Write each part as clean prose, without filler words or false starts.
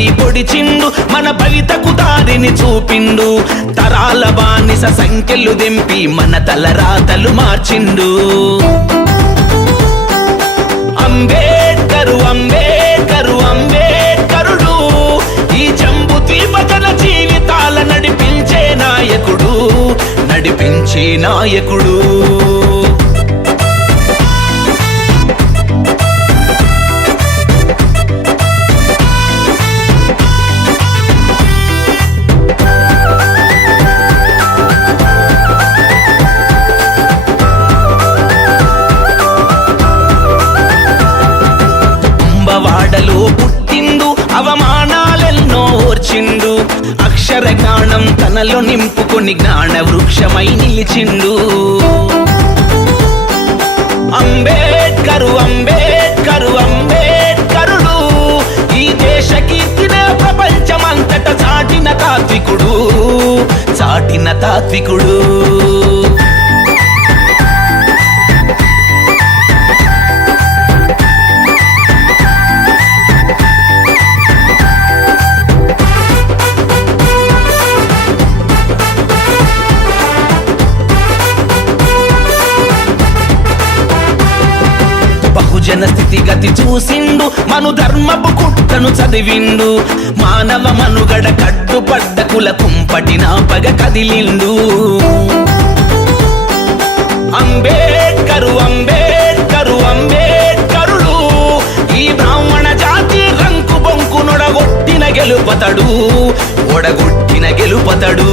వెలుగై పొడిచిండు మన భవితకు దారిని చూపిండు తరాల బానిస సంఖ్యలు దెంపి మన తలరాతలు మార్చిండు అంబేడ్కరు అంబేడ్కరు అంబేడ్కరుడు ఈ జంబు ద్వీపజన జీవితాల నడిపించే నాయకుడు వాడలో పుట్టిండు అవమానాలెన్నో ఓర్చిండు అక్షర జ్ఞానం తనలో నింపుకొని జ్ఞాన వృక్షమై నిలిచిండు అంబేడ్కరు అంబేడ్కరు అంబేడ్కరుడు ఈ దేశ కీర్తినే ప్రపంచమంతట చాటిన తాత్వికుడు జన స్థితిగతి చూసిండు మను ధర్మపు కుట్రను చదివిండు మానవ మనుగడ కట్టుపడ్డ కుల కుంపటిన పగ కదిలిండు అంబేడ్కరు అంబేడ్కరు అంబేడ్కరుడు ఈ బ్రాహ్మణ జాతి రంకు బొంకు ఒడగొట్టిన గెలుపతడు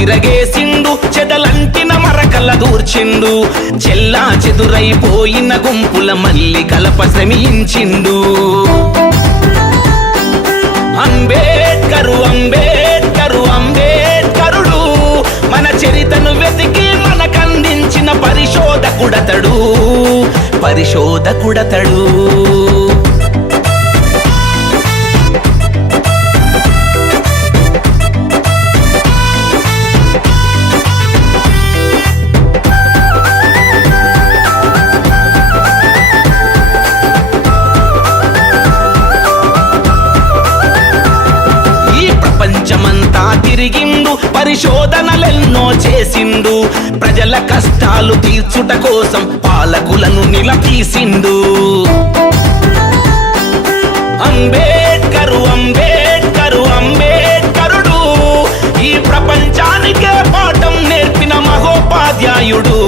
తిరగేసిండు చెదలంటిన మరకల దూర్చిండు చెల్లా చెదురైపోయిన గుంపుల మల్లి కలప శ్రమించిండు అంబేడ్కరు అంబేడ్కరు అంబేడ్కరుడు మన చరితను వెతికి మనకందించిన పరిశోధకుడతడు ప్రపంచమంతా తిరిగిండు పరిశోధనలెన్నో చేసిండు ప్రజల కష్టాలు తీర్చుట కోసం పాలకులను నిలదీసిండు అంబేడ్కరు అంబేడ్కరు అంబేడ్కరుడు ఈ ప్రపంచానికే పాఠం నేర్పిన మహోపాధ్యాయుడు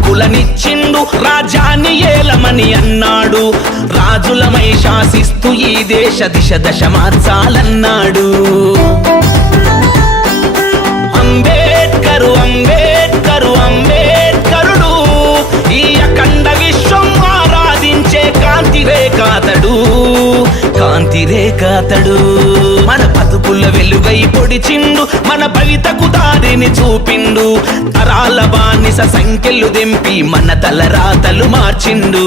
హక్కులనిచ్చిండు రాజ్యాన్ని ఏలమని అన్నాడు రాజులమై శాసిస్తూ ఈ దేశ దశ మార్చాలన్నాడు అంబేడ్కరు అంబేడ్కరు అంబేడ్కరుడు ఈ అఖండ విశ్వం ఆరాధించే కాంతిరేఖాతడు మన బతుకుల వెలుగై పొడిచిండు మన భవితకు దారిని చూపిండు తరాల బానిస సంఖ్యలు దెంపి మన తలరాతలు మార్చిండు